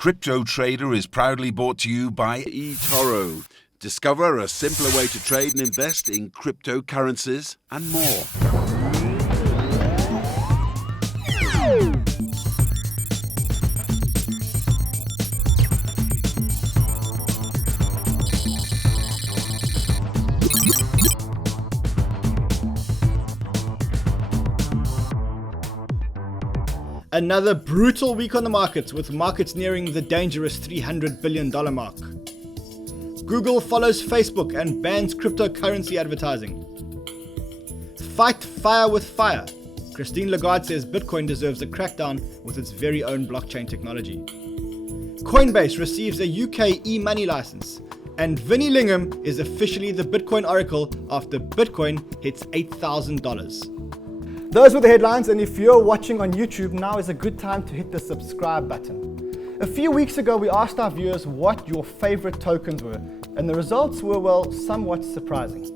Cryptotrader is proudly brought to you by eToro. Discover a simpler way to trade and invest in cryptocurrencies and more. Another brutal week on the markets, with markets nearing the dangerous $300 billion mark. Google follows Facebook and bans cryptocurrency advertising. Fight fire with fire. Christine Lagarde says Bitcoin deserves a crackdown with its very own blockchain technology. Coinbase receives a UK e-money license. And VINNY LINGHAM is officially the Bitcoin oracle after Bitcoin hits $8,000. Those were the headlines, and if you're watching on YouTube, now is a good time to hit the subscribe button. A few weeks ago, we asked our viewers what your favorite tokens were, and the results were, well, somewhat surprising.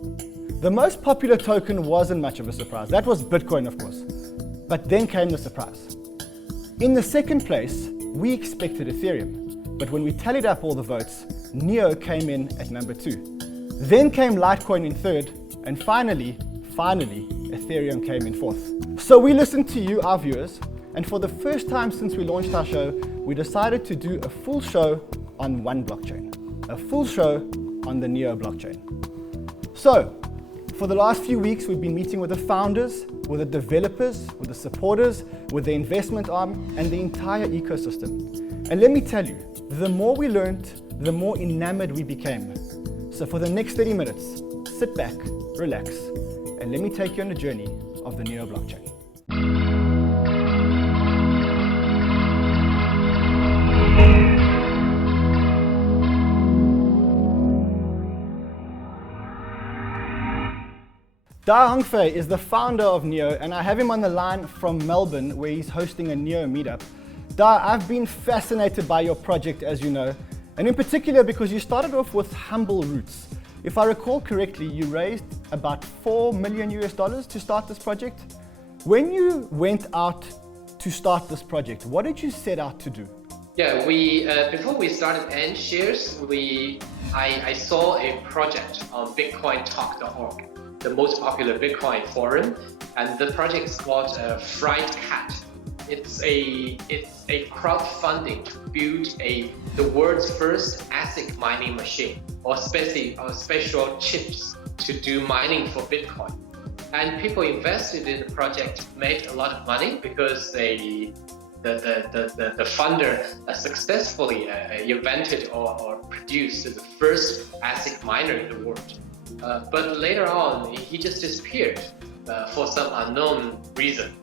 The most popular token wasn't much of a surprise. That was Bitcoin, of course. But then came the surprise. In the second place, we expected Ethereum, but when we tallied up all the votes, NEO came in at number 2. Then came Litecoin in third, and finally, Ethereum came in fourth. So we listened to you, our viewers, and for the first time since we launched our show, we decided to do a full show on one blockchain, a full show on the NEO blockchain. So, for the last few weeks, we've been meeting with the founders, with the developers, with the supporters, with the investment arm, and the entire ecosystem. And let me tell you, the more we learned, the more enamored we became. So for the next 30 minutes, sit back, relax, and let me take you on a journey of the NEO blockchain. Da Hongfei is the founder of NEO, and I have him on the line from Melbourne, where he's hosting a NEO meetup. Da, I've been fascinated by your project, as you know, and in particular because you started off with humble roots. If I recall correctly, you raised about $4 million to start this project. When you went out to start this project, what did you set out to do? Yeah, before we started N shares, I saw a project on bitcointalk.org, the most popular Bitcoin forum, and the project is called Fried Cat. It's a crowdfunding to build the world's first ASIC mining machine, or special chips to do mining for Bitcoin. And people invested in the project made a lot of money because the funder successfully invented or produced the first ASIC miner in the world. But later on, he just disappeared for some unknown reason.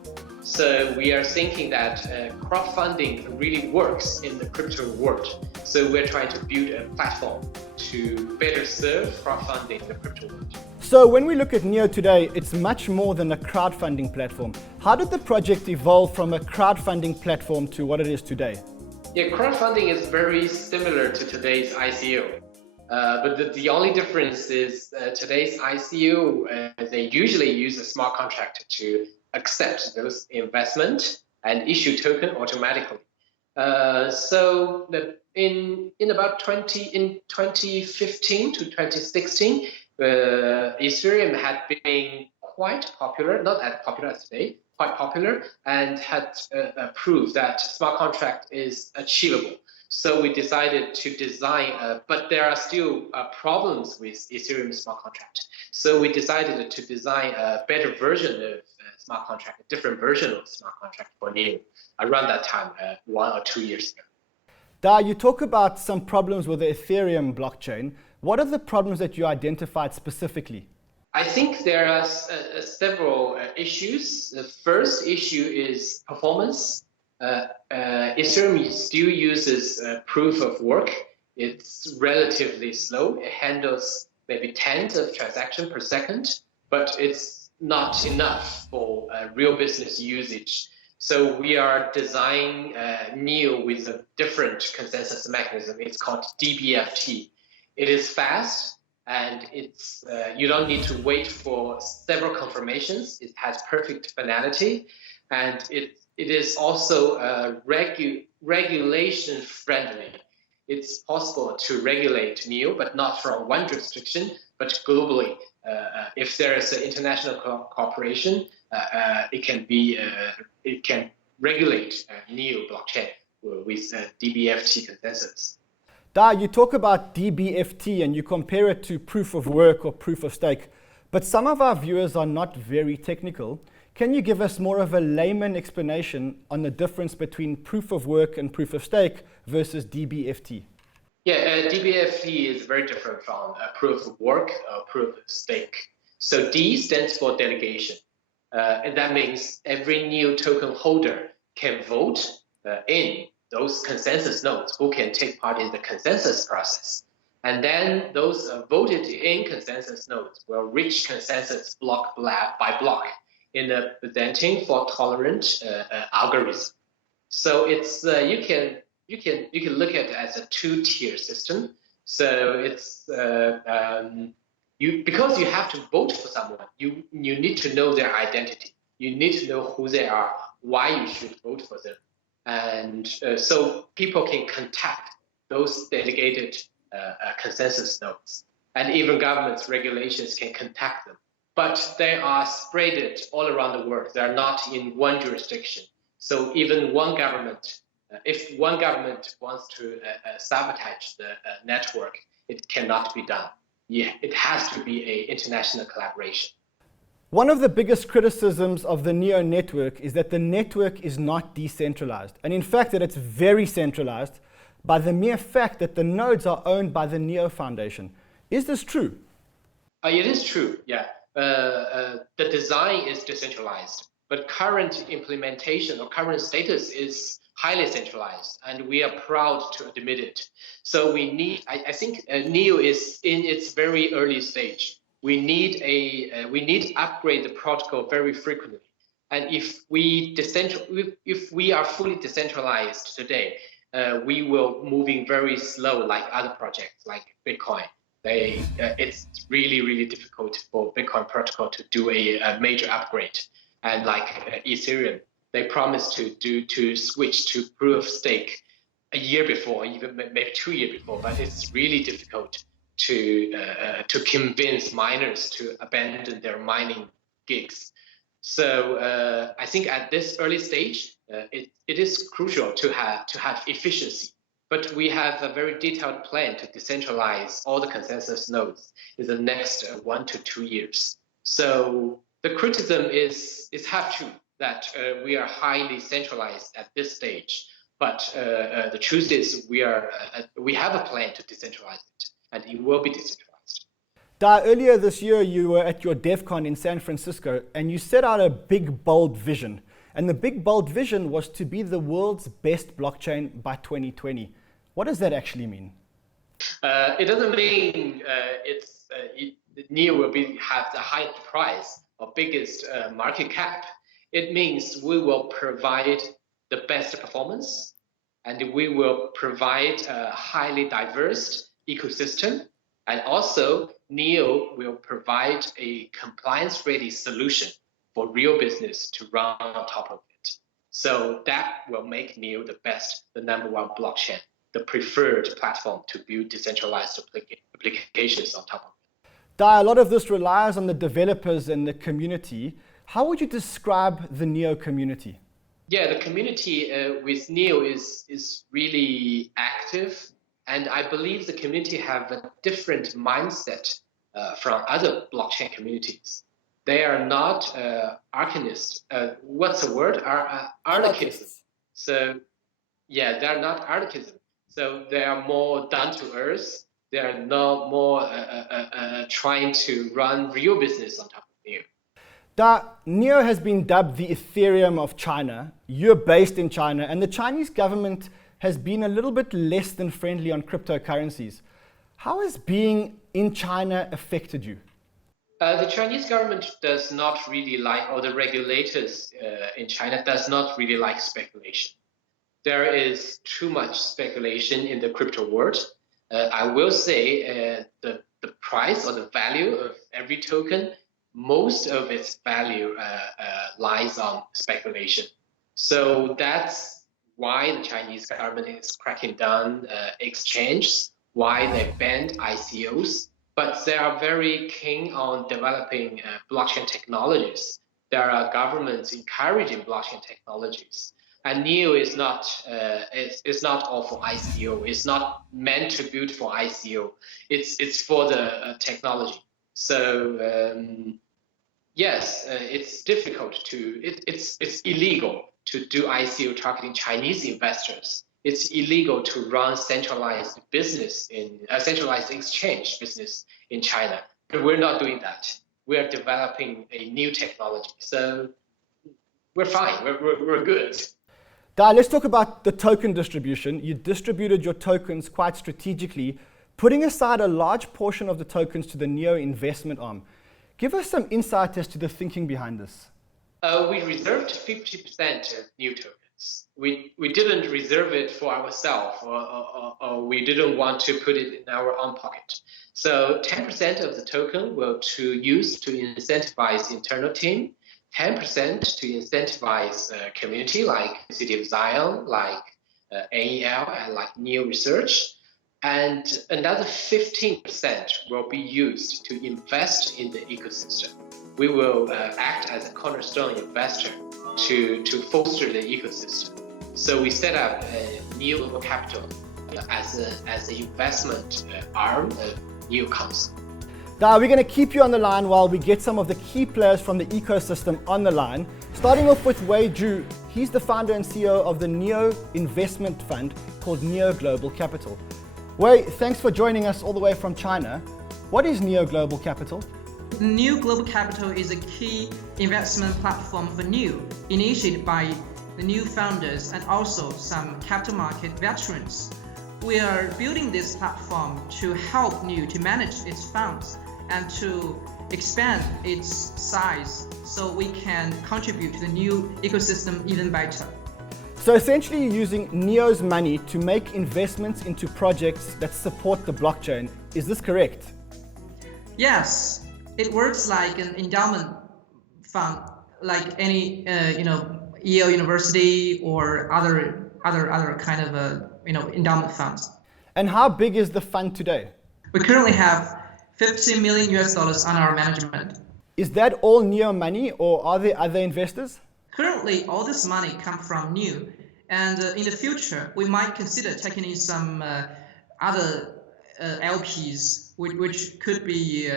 So we are thinking that crowdfunding really works in the crypto world. So we're trying to build a platform to better serve crowdfunding in the crypto world. So when we look at NEO today, it's much more than a crowdfunding platform. How did the project evolve from a crowdfunding platform to what it is today? Yeah, crowdfunding is very similar to today's ICO. But the only difference is today's ICO, they usually use a smart contract to accept those investment and issue token automatically. So in 2015 to 2016, Ethereum had been quite popular, not as popular as today, quite popular, and had proved that smart contract is achievable. So we decided to design, but there are still problems with Ethereum smart contract. So we decided to design a better version of smart contract, a different version of smart contract for NEO around that time, 1 or 2 years ago. Da, you talk about some problems with the Ethereum blockchain. What are the problems that you identified specifically? I think there are several issues. The first issue is performance. Ethereum still uses proof of work. It's relatively slow. It handles maybe tens of transactions per second, but it's not enough for real business usage. So we are designing NEO with a different consensus mechanism. It's called DBFT. It is fast, and it's you don't need to wait for several confirmations. It has perfect finality, and it is also regulation friendly. It's possible to regulate NEO, but not from one jurisdiction, but globally. If there is an international cooperation, it can regulate NEO blockchain with DBFT consensus. Da, you talk about DBFT and you compare it to proof of work or proof of stake, but some of our viewers are not very technical. Can you give us more of a layman explanation on the difference between proof of work and proof of stake versus DBFT? Yeah, DBFT is very different from proof of work or proof of stake. So D stands for delegation. And that means every NEO token holder can vote in those consensus nodes who can take part in the consensus process. And then those voted in consensus nodes will reach consensus block by block in the presenting fault tolerant algorithm. So it's you can look at it as a two-tier system. So it's because you have to vote for someone, you need to know their identity. You need to know who they are, why you should vote for them. And so people can contact those delegated consensus nodes. And even governments, regulations can contact them. But they are spread all around the world. They are not in one jurisdiction. So even one government, if one government wants to sabotage the network, it cannot be done. Yeah, it has to be an international collaboration. One of the biggest criticisms of the NEO network is that the network is not decentralized, and in fact that it's very centralized by the mere fact that the nodes are owned by the NEO Foundation. Is this true? It is true, yeah. The design is decentralized, but current implementation or current status is highly centralized, and we are proud to admit it. So we need, I think NEO is in its very early stage. We need to upgrade the protocol very frequently. And if we are fully decentralized today, we will moving very slow like other projects like Bitcoin. It's really difficult for Bitcoin protocol to do a major upgrade. And like Ethereum, they promised to switch to proof of stake a year before, even maybe 2 years before, but it's really difficult to convince miners to abandon their mining gigs. So I think at this early stage, it is crucial to have efficiency. But we have a very detailed plan to decentralize all the consensus nodes in the next 1 to 2 years. So the criticism is half true that we are highly centralized at this stage. But the truth is we have a plan to decentralize it, and it will be decentralized. Da, earlier this year you were at your DevCon in San Francisco and you set out a big, bold vision. And the big, bold vision was to be the world's best blockchain by 2020. What does that actually mean? It doesn't mean NEO will have the highest price or biggest market cap. It means we will provide the best performance, and we will provide a highly diverse ecosystem, and also NEO will provide a compliance-ready solution for real business to run on top of it. So that will make NEO the best, the #1 blockchain, the preferred platform to build decentralized applications on top of it. Da, a lot of this relies on the developers and the community. How would you describe the NEO community? Yeah, the community with NEO is really active, and I believe the community have a different mindset from other blockchain communities. They are not arcanists. What's the word? Anarchism. So yeah, they're not anarchism. So they are more down to earth. They are not more trying to run real business on top of NEO. Da, NEO has been dubbed the Ethereum of China. You're based in China, and the Chinese government has been a little bit less than friendly on cryptocurrencies. How has being in China affected you? The Chinese government does not really like, or the regulators in China does not really like speculation. There is too much speculation in the crypto world. I will say the price or the value of every token, most of its value lies on speculation. So that's why the Chinese government is cracking down exchanges, why they banned ICOs. But they are very keen on developing blockchain technologies. There are governments encouraging blockchain technologies. And NEO is not it's not all for ICO. It's not meant to build for ICO. It's for the technology. So yes, it's difficult to it's illegal to do ICO targeting Chinese investors. It's illegal to run centralized business in a centralized exchange business in China. But we're not doing that. We are developing a new technology. So we're fine. We're good. Dai, let's talk about the token distribution. You distributed your tokens quite strategically, putting aside a large portion of the tokens to the NEO investment arm. Give us some insight as to the thinking behind this. We reserved 50% of NEO tokens. We didn't reserve it for ourselves, or we didn't want to put it in our own pocket. So 10% of the token will to use to incentivize internal team, 10% to incentivize community like City of Zion, like NEL, and like NEO Research. And another 15% will be used to invest in the ecosystem. We will act as a cornerstone investor to foster the ecosystem. So we set up a NEO Global Capital as an investment arm of NEO Council. Dai, we're going to keep you on the line while we get some of the key players from the ecosystem on the line. Starting off with Wei Zhu. He's the founder and CEO of the NEO investment fund called NEO Global Capital. Wei, thanks for joining us all the way from China. What is NEO Global Capital? NEO Global Capital is a key investment platform for NEO, initiated by the NEO founders and also some capital market veterans. We are building this platform to help NEO to manage its funds and to expand its size so we can contribute to the NEO ecosystem even better. So essentially you're using NEO's money to make investments into projects that support the blockchain. Is this correct? Yes, it works like an endowment fund, like any Yale University or other kind of endowment funds. And how big is the fund today? We currently have $50 million on our management. Is that all NEO money, or are there other investors? Currently, all this money comes from NEO, and in the future, we might consider taking in some other LPs, which could be,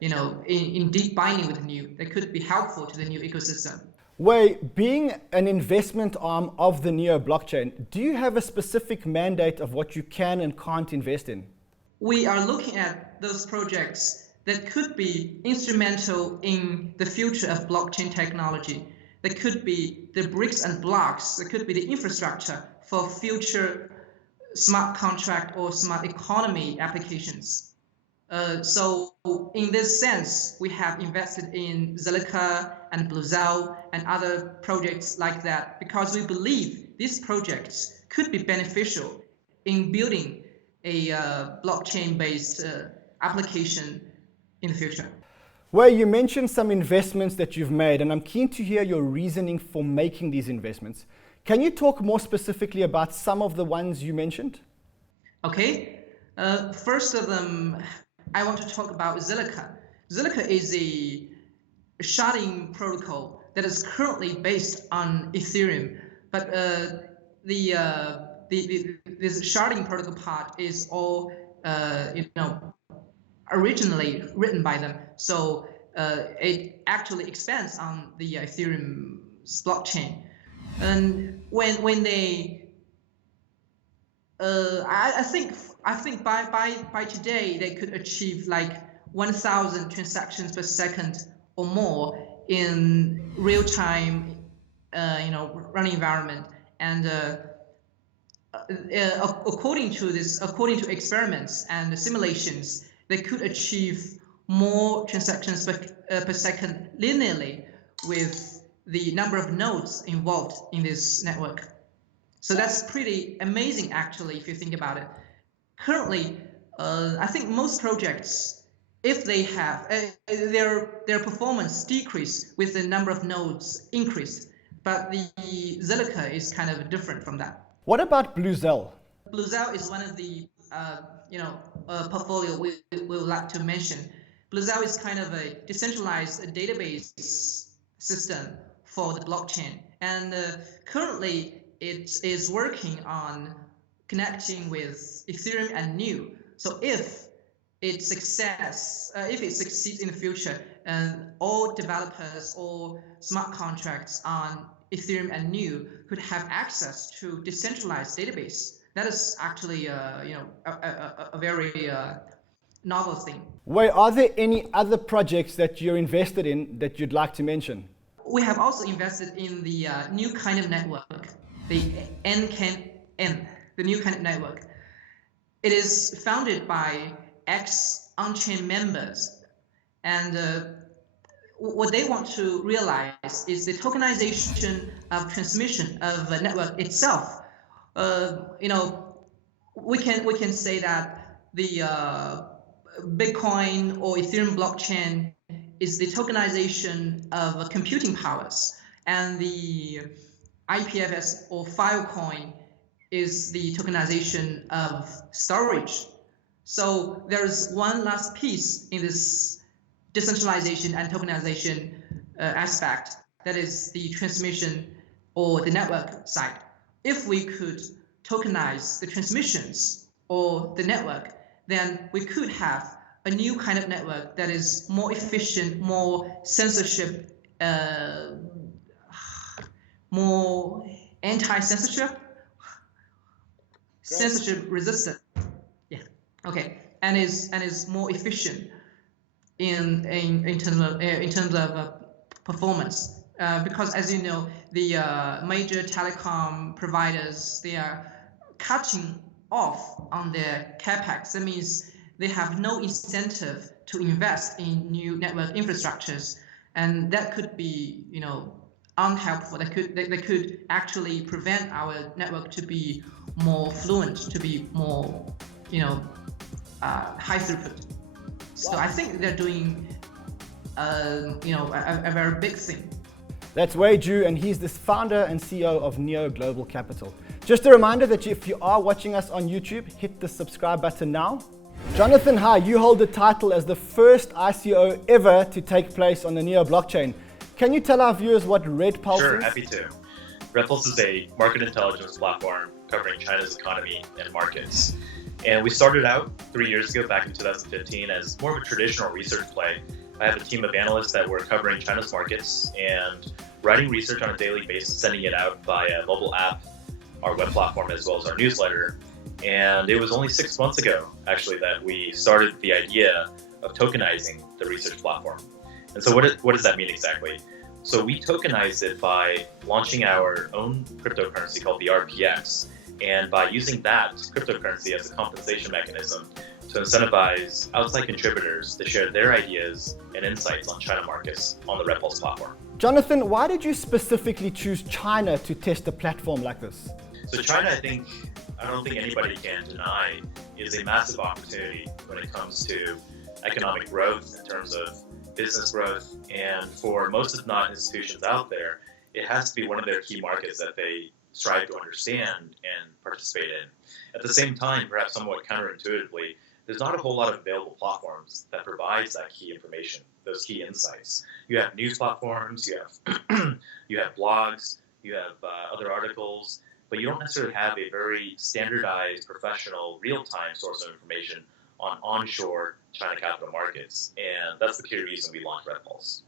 in deep binding with NEO, that could be helpful to the NEO ecosystem. Wei, being an investment arm of the NEO blockchain, do you have a specific mandate of what you can and can't invest in? We are looking at those projects that could be instrumental in the future of blockchain technology. That could be the bricks and blocks, that could be the infrastructure for future smart contract or smart economy applications. So in this sense, we have invested in Zilliqa and Bluzelle and other projects like that because we believe these projects could be beneficial in building a blockchain-based application in the future. Well, you mentioned some investments that you've made, and I'm keen to hear your reasoning for making these investments. Can you talk more specifically about some of the ones you mentioned? Okay. First of them, I want to talk about Zilliqa. Zilliqa is a sharding protocol that is currently based on Ethereum, but this sharding protocol part is all originally written by them, so it actually expands on the Ethereum blockchain. And when they, I think by today they could achieve like 1,000 transactions per second or more in real time, running environment. And according to experiments and simulations, they could achieve more transactions per second linearly with the number of nodes involved in this network. So that's pretty amazing, actually, if you think about it. Currently, I think most projects, if they have their performance decrease with the number of nodes increased, but the Zilliqa is kind of different from that. What about Bluezell? Bluezell is one of the portfolio we would like to mention. Bluezell is kind of a decentralized database system for the blockchain, and currently it is working on connecting with Ethereum and NEO. So if it succeeds in the future, and all developers or smart contracts on Ethereum and NEO could have access to decentralized database. That is actually a very novel thing. Wait, are there any other projects that you're invested in that you'd like to mention? We have also invested in the new kind of network, the NCAN, the new kind of network. It is founded by ex-on-chain members, and what they want to realize is the tokenization of transmission of the network itself. We can say that the Bitcoin or Ethereum blockchain is the tokenization of computing powers, and the IPFS or Filecoin is the tokenization of storage. So there's one last piece in this decentralization and tokenization aspect, that is the transmission or the network side. If we could tokenize the transmissions or the network, then we could have a new kind of network that is more efficient, more censorship, more anti-censorship, censorship resistant. Yeah. Okay. And is more efficient in terms of performance. Because as you know, the major telecom providers, they are cutting off on their capex. That means they have no incentive to invest in new network infrastructures, and that could be, unhelpful. They could actually prevent our network to be more fluent, to be more, high throughput. So I think they're doing, a very big thing. That's Wei Ju, and he's the founder and CEO of Neo Global Capital. Just a reminder that if you are watching us on YouTube, hit the subscribe button now. Jonathan, hi, you hold the title as the first ICO ever to take place on the Neo blockchain. Can you tell our viewers what Red Pulse is? Sure, happy to. Red Pulse is a market intelligence platform covering China's economy and markets. And we started out 3 years ago, back in 2015, as more of a traditional research play. I have a team of analysts that were covering China's markets and writing research on a daily basis, sending it out via mobile app, our web platform, as well as our newsletter. And it was only 6 months ago, actually, that we started the idea of tokenizing the research platform. And so what does that mean exactly? So we tokenized it by launching our own cryptocurrency called the RPX, and by using that cryptocurrency as a compensation mechanism to incentivize outside contributors to share their ideas and insights on China markets on the Red Pulse platform. Jonathan, why did you specifically choose China to test a platform like this? So China, I don't think anybody can deny, is a massive opportunity when it comes to economic growth in terms of business growth. And for most, if not institutions out there, it has to be one of their key markets that they strive to understand and participate in. At the same time, perhaps somewhat counterintuitively, there's not a whole lot of available platforms that provides that key information, those key insights. You have news platforms, you have you have blogs, you have other articles, but you don't necessarily have a very standardized, professional, real-time source of information on onshore China capital markets. And that's the key reason we launched Red Pulse.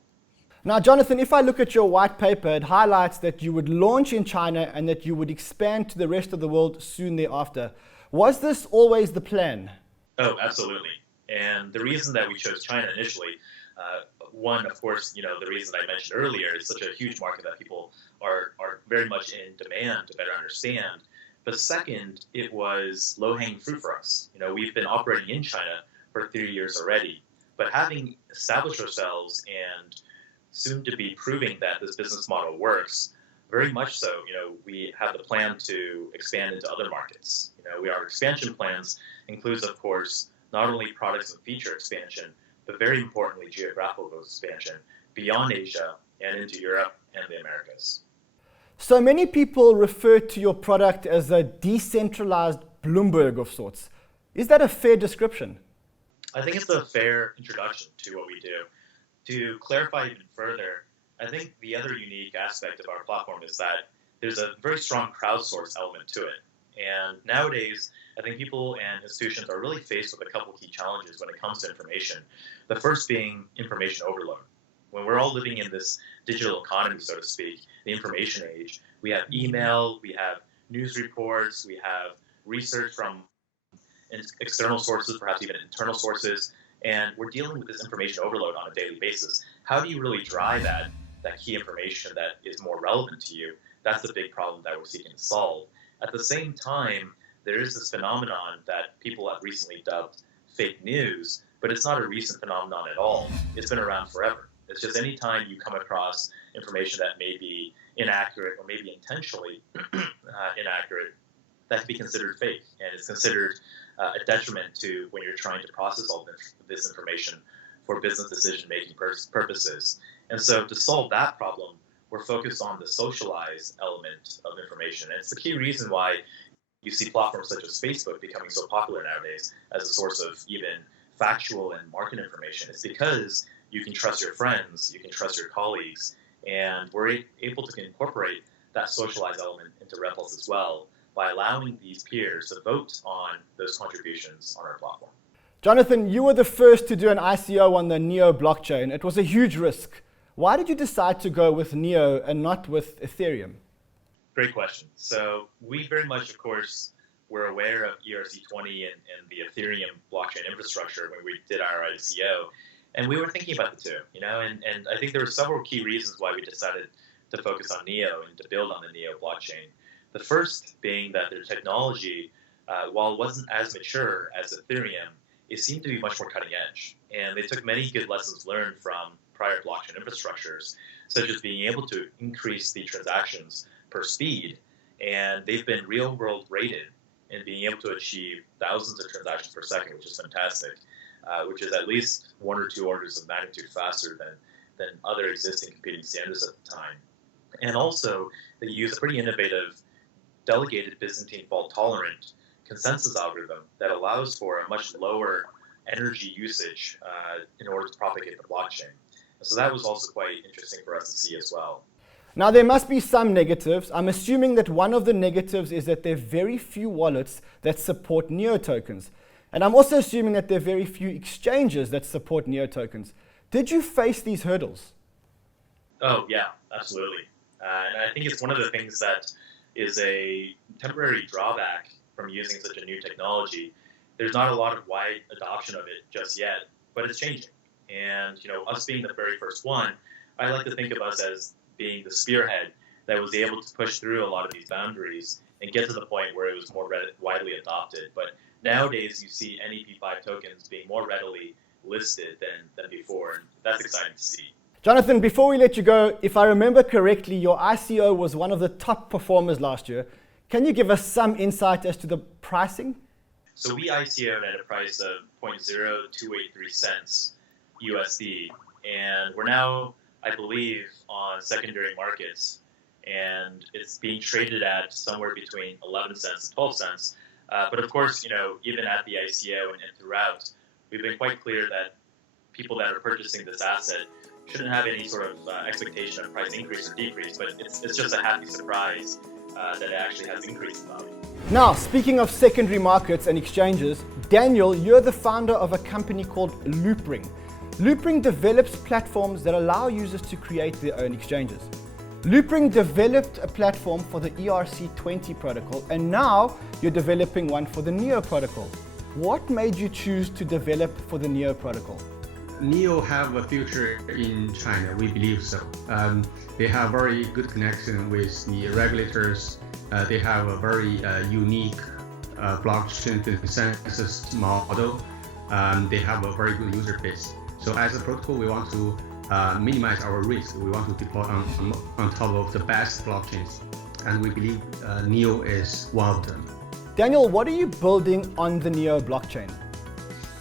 Now, Jonathan, if I look at your white paper, it highlights that you would launch in China and that you would expand to the rest of the world soon thereafter. Was this always the plan? Oh, absolutely. And the reason that we chose China initially, one, of course, the reason I mentioned earlier, is such a huge market that people are very much in demand to better understand. But second, it was low-hanging fruit for us. We've been operating in China for 3 years already, but having established ourselves and soon to be proving that this business model works, very much so, we have the plan to expand into other markets. Our expansion plans includes, of course, not only products and feature expansion, but very importantly, geographical expansion beyond Asia and into Europe and the Americas. So many people refer to your product as a decentralized Bloomberg of sorts. Is that a fair description? I think it's a fair introduction to what we do. To clarify even further, I think the other unique aspect of our platform is that there's a very strong crowdsource element to it. And nowadays, I think people and institutions are really faced with a couple key challenges when it comes to information. The first being information overload. When we're all living in this digital economy, so to speak, the information age, we have email, we have news reports, we have research from external sources, perhaps even internal sources, and we're dealing with this information overload on a daily basis. How do you really drive that key information that is more relevant to you? That's the big problem that we're seeking to solve. At the same time, there is this phenomenon that people have recently dubbed fake news, but it's not a recent phenomenon at all. It's been around forever. It's just any time you come across information that may be inaccurate or maybe intentionally inaccurate, that can be considered fake, and it's considered a detriment to when you're trying to process all this information for business decision-making purposes. And so to solve that problem, we're focused on the socialized element of information. And it's the key reason why you see platforms such as Facebook becoming so popular nowadays as a source of even factual and market information. It's because you can trust your friends, you can trust your colleagues, and we're able to incorporate that socialized element into Repulse as well by allowing these peers to vote on those contributions on our platform. Jonathan, you were the first to do an ICO on the NEO blockchain. It was a huge risk. Why did you decide to go with NEO and not with Ethereum? Great question. So we very much, of course, were aware of ERC20 and the Ethereum blockchain infrastructure when we did our ICO. And we were thinking about the two, and I think there were several key reasons why we decided to focus on NEO and to build on the NEO blockchain. The first being that their technology, while it wasn't as mature as Ethereum, it seemed to be much more cutting edge. And they took many good lessons learned from prior blockchain infrastructures, such as being able to increase the transactions per speed. And they've been real world rated in being able to achieve thousands of transactions per second, which is fantastic, which is at least 1 or 2 orders of magnitude faster than other existing competing standards at the time. And also, they use a pretty innovative delegated Byzantine fault-tolerant consensus algorithm that allows for a much lower energy usage in order to propagate the blockchain. So that was also quite interesting for us to see as well. Now, there must be some negatives. I'm assuming that one of the negatives is that there are very few wallets that support NEO tokens. And I'm also assuming that there are very few exchanges that support NEO tokens. Did you face these hurdles? Oh, yeah, absolutely. And I think it's one of the things that is a temporary drawback from using such a new technology. There's not a lot of wide adoption of it just yet, but it's changing. And us being the very first one, I like to think of us as being the spearhead that was able to push through a lot of these boundaries and get to the point where it was more widely adopted. But nowadays, you see NEP5 tokens being more readily listed than before, and that's exciting to see. Jonathan, before we let you go, if I remember correctly, your ICO was one of the top performers last year. Can you give us some insight as to the pricing? So we ICO'd at a price of 0.0283 cents USD, and we're now, I believe, on secondary markets, and it's being traded at somewhere between 11 cents and 12 cents. But of course, even at the ICO and throughout, we've been quite clear that people that are purchasing this asset shouldn't have any sort of expectation of price increase or decrease, but it's just a happy surprise that it actually has increased in value. Now, speaking of secondary markets and exchanges, Daniel, you're the founder of a company called Loopring. Loopring develops platforms that allow users to create their own exchanges. Loopring developed a platform for the ERC20 protocol, and now you're developing one for the NEO protocol. What made you choose to develop for the NEO protocol? NEO have a future in China, we believe so. They have very good connection with the regulators. They have a very unique blockchain consensus model. They have a very good user base. So as a protocol, we want to minimize our risk. We want to deploy on top of the best blockchains. And we believe NEO is one of them. Daniel, what are you building on the NEO blockchain?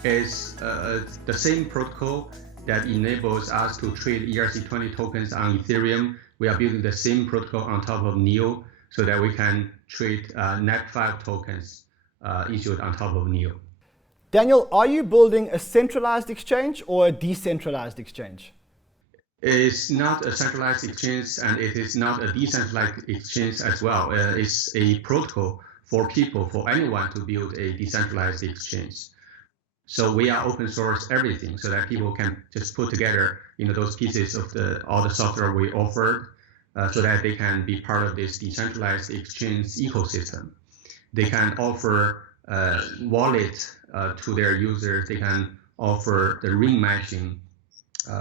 It's the same protocol that enables us to trade ERC20 tokens on Ethereum we are building the same protocol on top of NEO so that we can trade NET5 tokens issued on top of NEO. Daniel, are you building a centralized exchange or a decentralized exchange? It's not a centralized exchange, and it is not a decentralized exchange as well. It's a protocol for people, for anyone to build a decentralized exchange. So we are open source everything so that people can just put together, those pieces of all the software we offered, so that they can be part of this decentralized exchange ecosystem. They can offer wallet to their users. They can offer the ring matching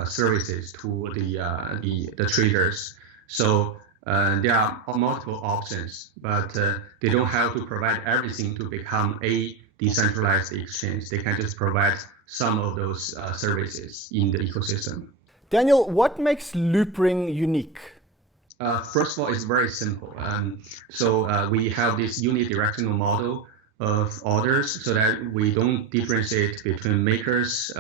services to the traders. So there are multiple options, but they don't have to provide everything to become a decentralized exchange. They can just provide some of those services in the ecosystem. Daniel, what makes Loopring unique? First of all, it's very simple. So we have this unidirectional model of orders so that we don't differentiate between makers,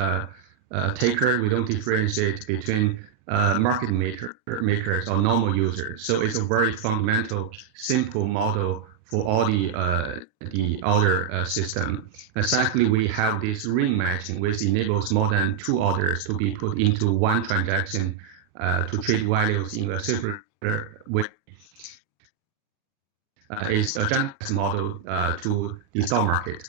takers. We don't differentiate between market makers or normal users. So it's a very fundamental, simple model for all the order system. And secondly, we have this ring matching, which enables more than 2 orders to be put into one transaction to trade values in a circular way. It's a generalized model to the stock market.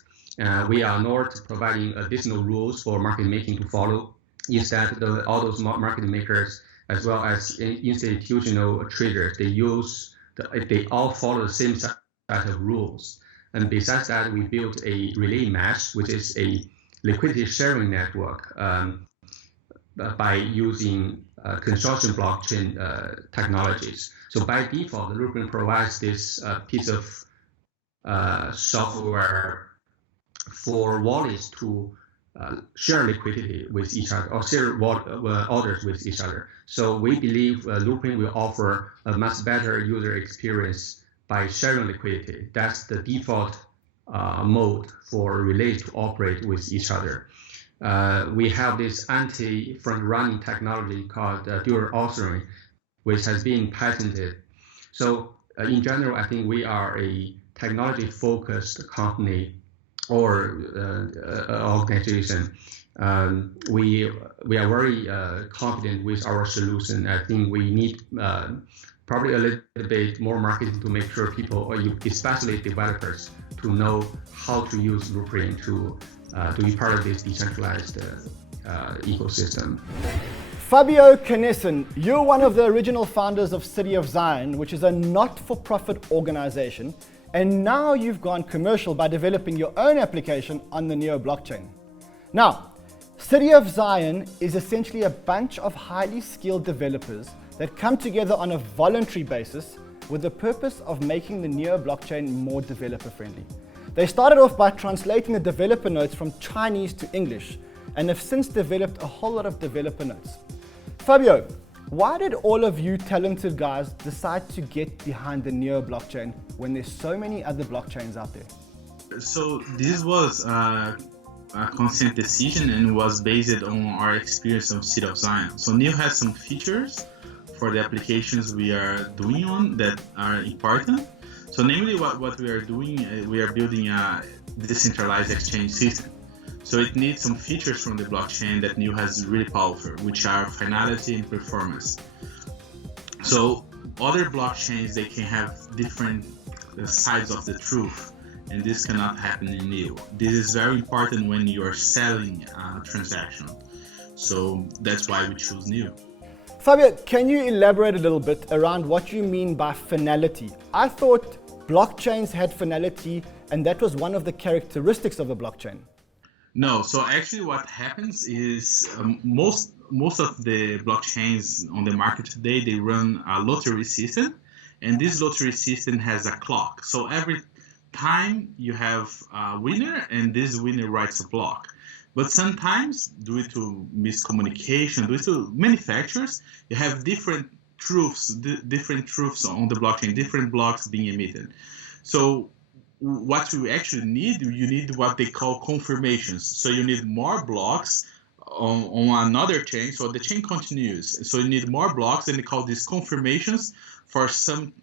We are not providing additional rules for market making to follow. Instead, all those market makers, as well as institutional traders, they all follow the same set of rules. And besides that, we built a relay mesh, which is a liquidity sharing network by using consortium blockchain technologies. So by default, the Loopring provides this piece of software for wallets to share liquidity with each other or share orders with each other. So we believe Loopring will offer a much better user experience by sharing liquidity. That's the default mode for relays to operate with each other. We have this anti-front running technology called dual authoring, which has been patented. So in general, I think we are a technology-focused company or organization. We are very confident with our solution. I think we need probably a little bit more marketing to make sure people, especially developers, to know how to use Loopring to be part of this decentralized ecosystem. Fabio Knessen, you're one of the original founders of City of Zion, which is a not-for-profit organization, and now you've gone commercial by developing your own application on the NEO blockchain. Now, City of Zion is essentially a bunch of highly skilled developers that come together on a voluntary basis with the purpose of making the NEO blockchain more developer-friendly. They started off by translating the developer notes from Chinese to English and have since developed a whole lot of developer notes. Fabio, why did all of you talented guys decide to get behind the NEO blockchain when there's so many other blockchains out there? So this was a consent decision and was based on our experience of City of Zion. So NEO has some features for the applications we are doing on that are important. So namely what we are doing, we are building a decentralized exchange system. So it needs some features from the blockchain that NEO has really powerful, which are finality and performance. So other blockchains, they can have different sides of the truth, and this cannot happen in NEO. This is very important when you are selling a transaction. So that's why we choose NEO. Fabio, can you elaborate a little bit around what you mean by finality? I thought blockchains had finality, and that was one of the characteristics of a blockchain. No, so actually what happens is most of the blockchains on the market today, they run a lottery system, and this lottery system has a clock. So every time you have a winner, and this winner writes a block. But sometimes, due to miscommunication, due to many factors, you have different truths on the blockchain, different blocks being emitted. So what you actually need, you need what they call confirmations. So you need more blocks on another chain, so the chain continues. So you need more blocks, and they call these confirmations for some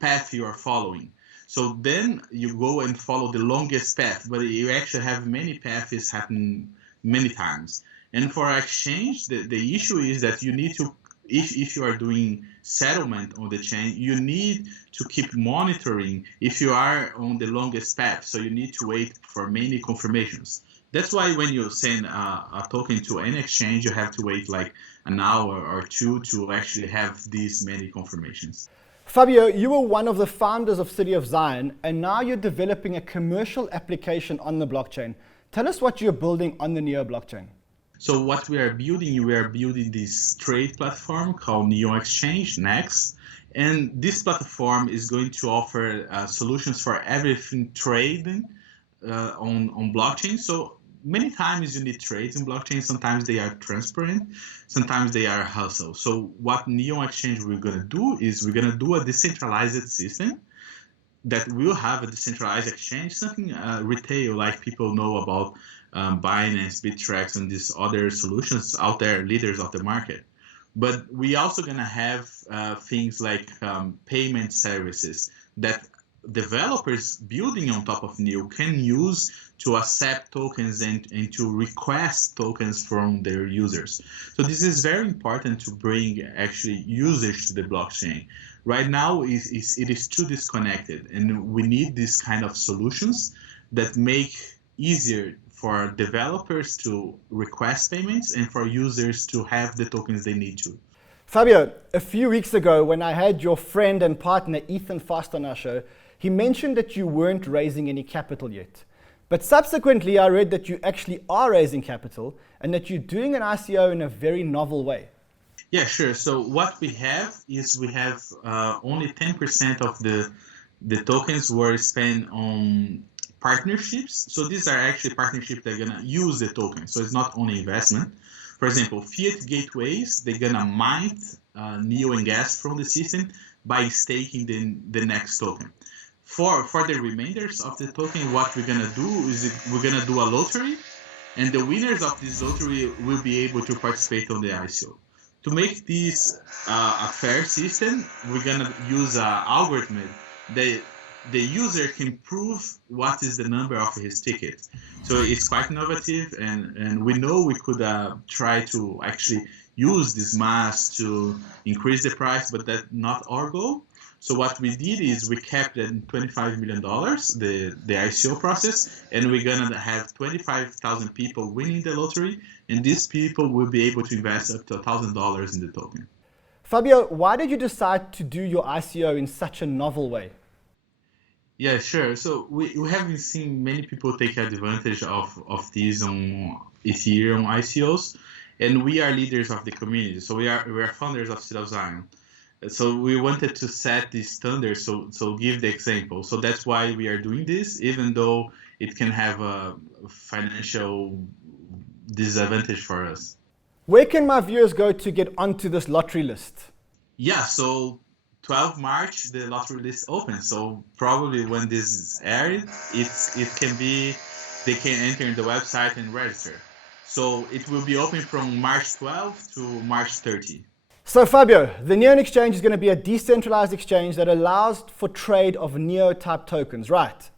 path you are following. So then you go and follow the longest path, but you actually have many paths happen many times. And for exchange, the issue is that you need to, if you are doing settlement on the chain, you need to keep monitoring if you are on the longest path. So you need to wait for many confirmations. That's why when you send a token to an exchange, you have to wait like an hour or two to actually have these many confirmations. Fabio, you were one of the founders of City of Zion, and now you're developing a commercial application on the blockchain. Tell us what you're building on the Neo blockchain. So what we are building this trade platform called Neo Exchange, MEXC. And this platform is going to offer solutions for everything trading on blockchain. So many times you need trades in blockchain. Sometimes they are transparent, sometimes they are hustle. So what Neo Exchange we're going to do is we're going to do a decentralized system that will have a decentralized exchange, something retail like people know about BINANCE, Bittrex, and these other solutions out there, leaders of the market. But we also going to have things like payment services that developers building on top of Neo can use to accept tokens and to request tokens from their users. So this is very important to bring actually users to the blockchain. Right now, it is too disconnected, and we need this kind of solutions that make easier for developers to request payments and for users to have the tokens they need to. Fabio, a few weeks ago when I had your friend and partner Ethan Fast on our show, he mentioned that you weren't raising any capital yet. But subsequently, I read that you actually are raising capital and that you're doing an ICO in a very novel way. Yeah, sure. So what we have is we have only 10% of the tokens were spent on partnerships. So these are actually partnerships that are going to use the token. So it's not only investment. For example, fiat gateways, they're going to mine Neo and gas from the system by staking the next token. For the remainders of the token, what we're going to do is we're going to do a lottery, and the winners of this lottery will be able to participate on the ICO. To make this a fair system, we're going to use an algorithm that the user can prove what is the number of his ticket. So it's quite innovative, and we know we could try to actually use this mass to increase the price, but that's not our goal. So what we did is we kept it $25 million, the ICO process, and we're going to have 25,000 people winning the lottery, and these people will be able to invest up to $1,000 in the token. Fabio, why did you decide to do your ICO in such a novel way? Yeah, sure. So we haven't seen many people take advantage of these on Ethereum ICOs, and we are leaders of the community. So we are founders of City of Zion. So we wanted to set the standard, so give the example. So that's why we are doing this, even though it can have a financial disadvantage for us. Where can my viewers go to get onto this lottery list? Yeah, so 12 March, the lottery list opens. So probably when this is aired, it can be, they can enter the website and register. So it will be open from March 12 to March 30. So Fabio, the Neo Exchange is going to be a decentralized exchange that allows for trade of Neo-type tokens, right?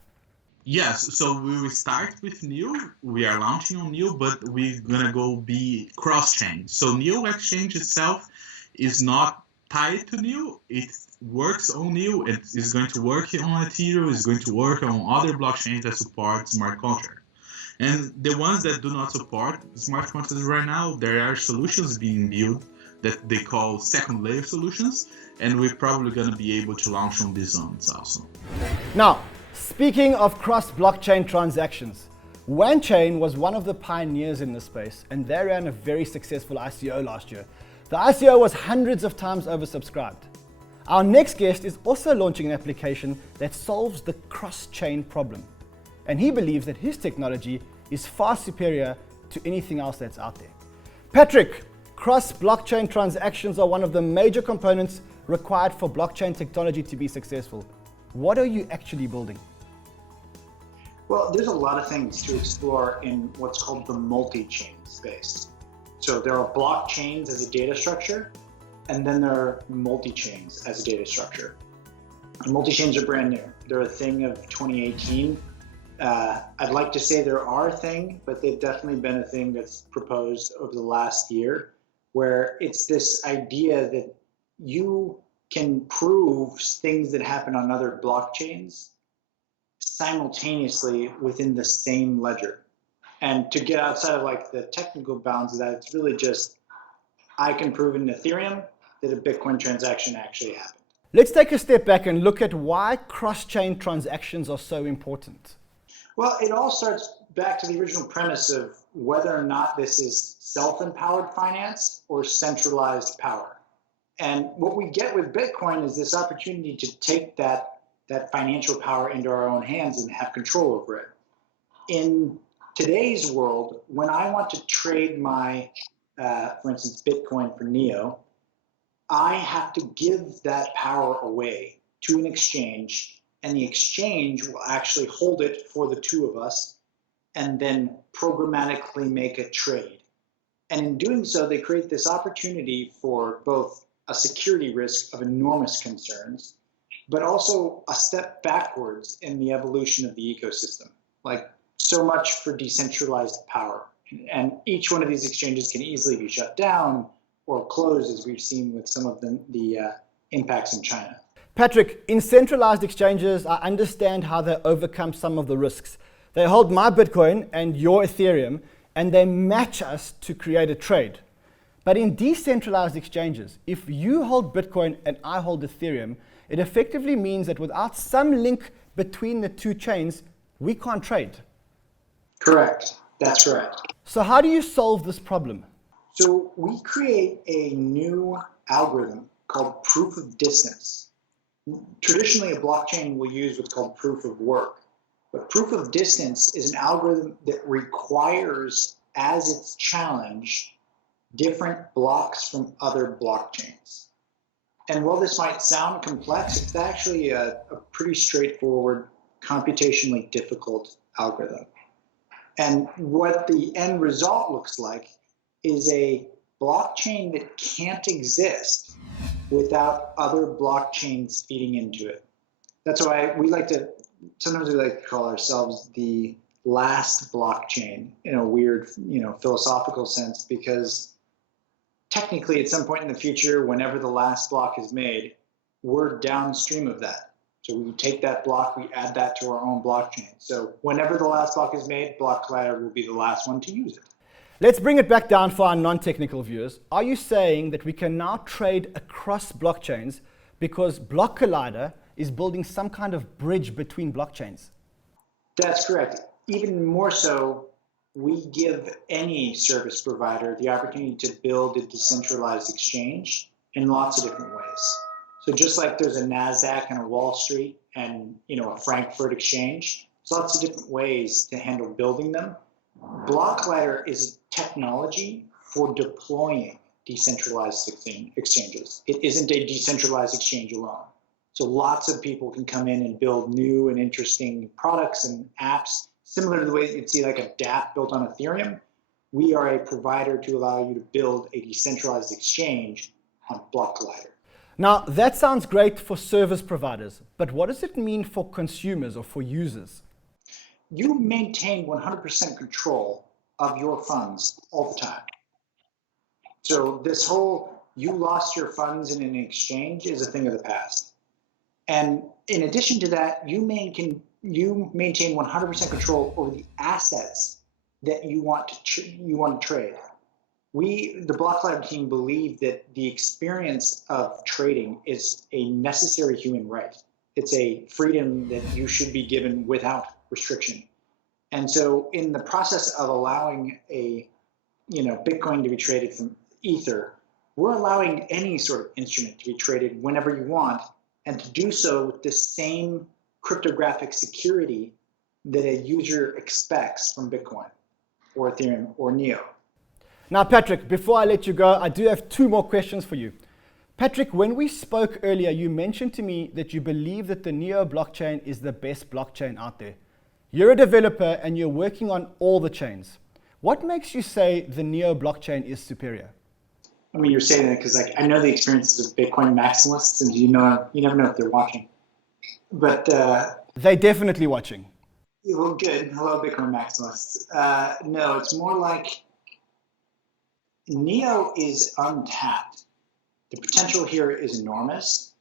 Yes, so we will start with Neo. We are launching on Neo, but we're going to go be cross-chain. So Neo Exchange itself is not tied to Neo. It works on Neo. It is going to work on Ethereum. It's going to work on other blockchains that support smart contracts. And the ones that do not support smart contracts right now, there are solutions being built that they call second layer solutions, and we're probably going to be able to launch on these zones also. Now, speaking of cross-blockchain transactions, OneChain was one of the pioneers in this space, and they ran a very successful ICO last year. The ICO was hundreds of times oversubscribed. Our next guest is also launching an application that solves the cross-chain problem, and he believes that his technology is far superior to anything else that's out there. Patrick, cross-blockchain transactions are one of the major components required for blockchain technology to be successful. What are you actually building? Well, there's a lot of things to explore in what's called the multi-chain space. So there are blockchains as a data structure, and then there are multi-chains as a data structure. And multi-chains are brand new. They're a thing of 2018. I'd like to say they're our thing, but they've definitely been a thing that's proposed over the last year, where it's this idea that you can prove things that happen on other blockchains simultaneously within the same ledger. And to get outside of like the technical bounds of that, it's really just, I can prove in Ethereum that a Bitcoin transaction actually happened. Let's take a step back and look at why cross-chain transactions are so important. Well, it all starts back to the original premise of whether or not this is self-empowered finance or centralized power. And what we get with Bitcoin is this opportunity to take that financial power into our own hands and have control over it. In today's world, when I want to trade my, for instance, Bitcoin for NEO, I have to give that power away to an exchange, and the exchange will actually hold it for the two of us and then programmatically make a trade. And in doing so, they create this opportunity for both a security risk of enormous concerns, but also a step backwards in the evolution of the ecosystem. Like, so much for decentralized power. And each one of these exchanges can easily be shut down or closed, as we've seen with some of the impacts in China. Patrick, in centralized exchanges, I understand how they overcome some of the risks. They hold my Bitcoin and your Ethereum, and they match us to create a trade. But in decentralized exchanges, if you hold Bitcoin and I hold Ethereum, it effectively means that without some link between the two chains, we can't trade. Correct. That's correct. So how do you solve this problem? So we create a new algorithm called proof of distance. Traditionally, a blockchain will use what's called proof of work. But proof of distance is an algorithm that requires, as its challenge, different blocks from other blockchains. And while this might sound complex, it's actually a pretty straightforward, computationally difficult algorithm. And what the end result looks like is a blockchain that can't exist without other blockchains feeding into it. That's why sometimes we like to call ourselves the last blockchain in a weird, philosophical sense, because technically at some point in the future, whenever the last block is made, we're downstream of that. So we take that block, we add that to our own blockchain. So whenever the last block is made, block collider will be the last one to use it. Let's bring it back down for our non-technical viewers. Are you saying that we can now trade across blockchains because Block Collider is building some kind of bridge between blockchains? That's correct. Even more so, we give any service provider the opportunity to build a decentralized exchange in lots of different ways. So just like there's a NASDAQ and a Wall Street and a Frankfurt exchange, there's lots of different ways to handle building them. Block Collider is a technology for deploying decentralized exchanges. It isn't a decentralized exchange alone. So lots of people can come in and build new and interesting products and apps, similar to the way you'd see like a dApp built on Ethereum. We are a provider to allow you to build a decentralized exchange on Block Collider. Now, that sounds great for service providers, but what does it mean for consumers or for users? You maintain 100% control of your funds all the time. So this whole you lost your funds in an exchange is a thing of the past. And in addition to that, you maintain 100% control over the assets that you want to trade. We, the Block Collider team, believe that the experience of trading is a necessary human right. It's a freedom that you should be given without restriction. And so in the process of allowing a Bitcoin to be traded from Ether, we're allowing any sort of instrument to be traded whenever you want, and to do so with the same cryptographic security that a user expects from Bitcoin or Ethereum or NEO. Now, Patrick, before I let you go, I do have two more questions for you. Patrick, when we spoke earlier, you mentioned to me that you believe that the NEO blockchain is the best blockchain out there. You're a developer and you're working on all the chains. What makes you say the Neo blockchain is superior? I mean, you're saying that because I know the experiences of Bitcoin maximalists, and you never know if they're watching. But they're definitely watching. Well, good. Hello, Bitcoin maximalists. No, it's more like Neo is untapped. The potential here is enormous,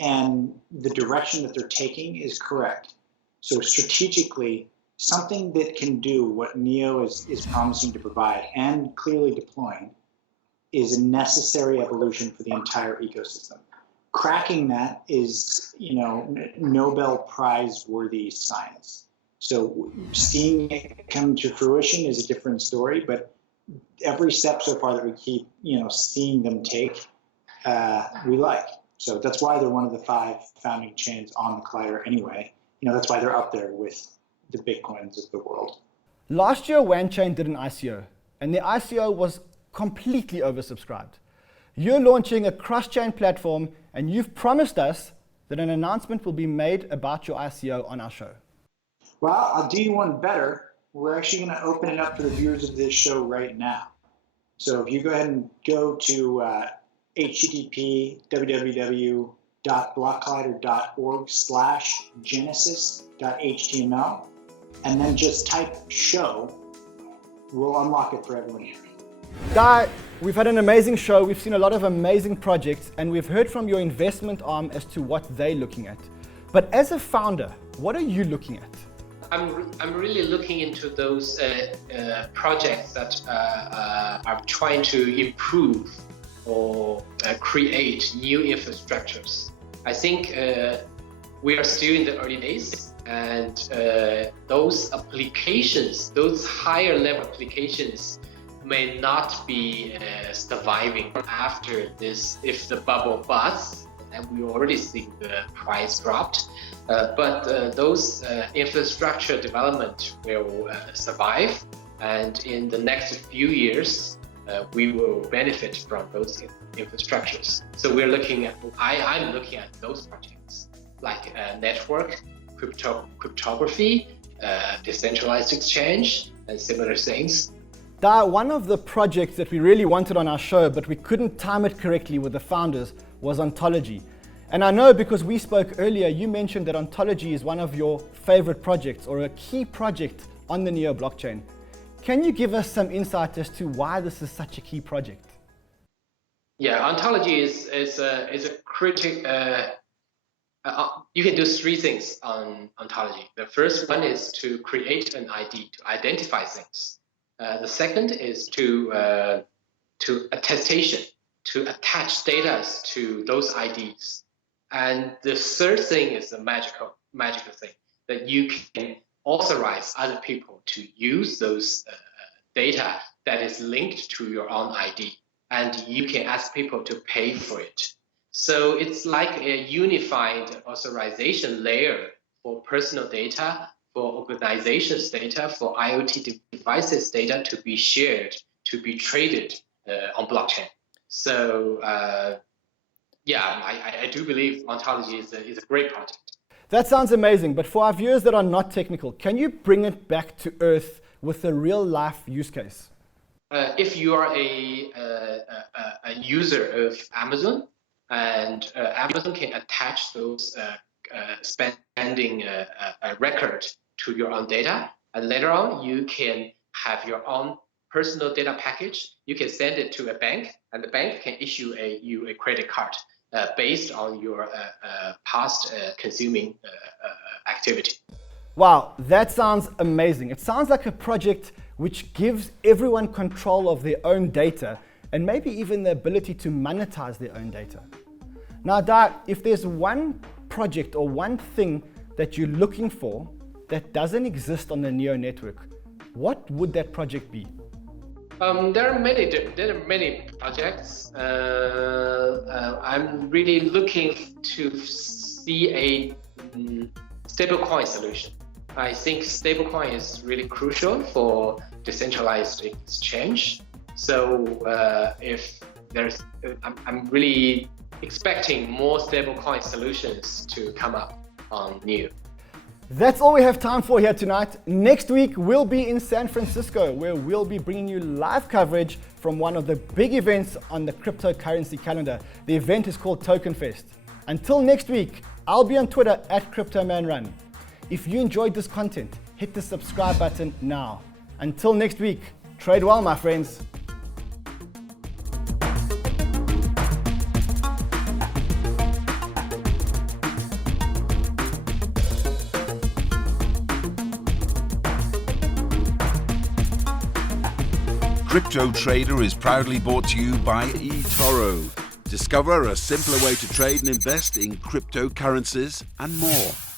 and the direction that they're taking is correct. So strategically, something that can do what Neo is promising to provide and clearly deploying is a necessary evolution for the entire ecosystem. Cracking that is, Nobel Prize worthy science. So seeing it come to fruition is a different story, but every step so far that we keep, seeing them take, we like. So that's why they're one of the 5 founding chains on the Collider anyway. That's why they're up there with the Bitcoins of the world. Last year, WANchain did an ICO, and the ICO was completely oversubscribed. You're launching a cross-chain platform, and you've promised us that an announcement will be made about your ICO on our show. Well, I'll do you one better. We're actually going to open it up for the viewers of this show right now. So if you go ahead and go to http://genesis.html, and then just type show, we'll unlock it for everyone here. Guy, we've had an amazing show. We've seen a lot of amazing projects, and we've heard from your investment arm as to what they're looking at. But as a founder, what are you looking at? I'm really looking into those projects that are trying to improve or create new infrastructures. I think we are still in the early days, and those applications, those higher level applications, may not be surviving after this if the bubble busts, and we already see the price dropped. But those infrastructure development will survive, and in the next few years, we will benefit from those infrastructures. So I'm looking at those projects like network, cryptography, decentralized exchange, and similar things. One of the projects that we really wanted on our show, but we couldn't time it correctly with the founders, was Ontology. And I know because we spoke earlier, you mentioned that Ontology is one of your favorite projects or a key project on the Neo blockchain. Can you give us some insight as to why this is such a key project? Yeah, Ontology is a critic. You can do 3 things on Ontology. The first one is to create an ID to identify things. The second is to attestation, to attach data to those IDs. And the third thing is the magical thing, that you can authorize other people to use those data that is linked to your own ID. And you can ask people to pay for it. So it's like a unified authorization layer for personal data, for organizations' data, for IoT devices' data to be shared, to be traded on blockchain. So I do believe Ontology is a great project. That sounds amazing, but for our viewers that are not technical, can you bring it back to earth with a real-life use case? If you are a user of Amazon, and Amazon can attach those spending record to your own data, and later on you can have your own personal data package. You can send it to a bank, and the bank can issue you a credit card based on your past consuming activity. Wow, that sounds amazing. It sounds like a project which gives everyone control of their own data and maybe even the ability to monetize their own data. Now, if there's one project or one thing that you're looking for that doesn't exist on the Neo network, what would that project be? There are many projects. I'm really looking to see a stablecoin solution. I think stablecoin is really crucial for decentralized exchange. So I'm really expecting more stablecoin solutions to come up on Neo. That's all we have time for here tonight. Next week, we'll be in San Francisco, where we'll be bringing you live coverage from one of the big events on the cryptocurrency calendar. The event is called Token Fest. Until next week, I'll be on Twitter at CryptoManRun. If you enjoyed this content, hit the subscribe button now. Until next week, trade well, my friends. Cryptotrader is proudly brought to you by eToro. Discover a simpler way to trade and invest in cryptocurrencies and more.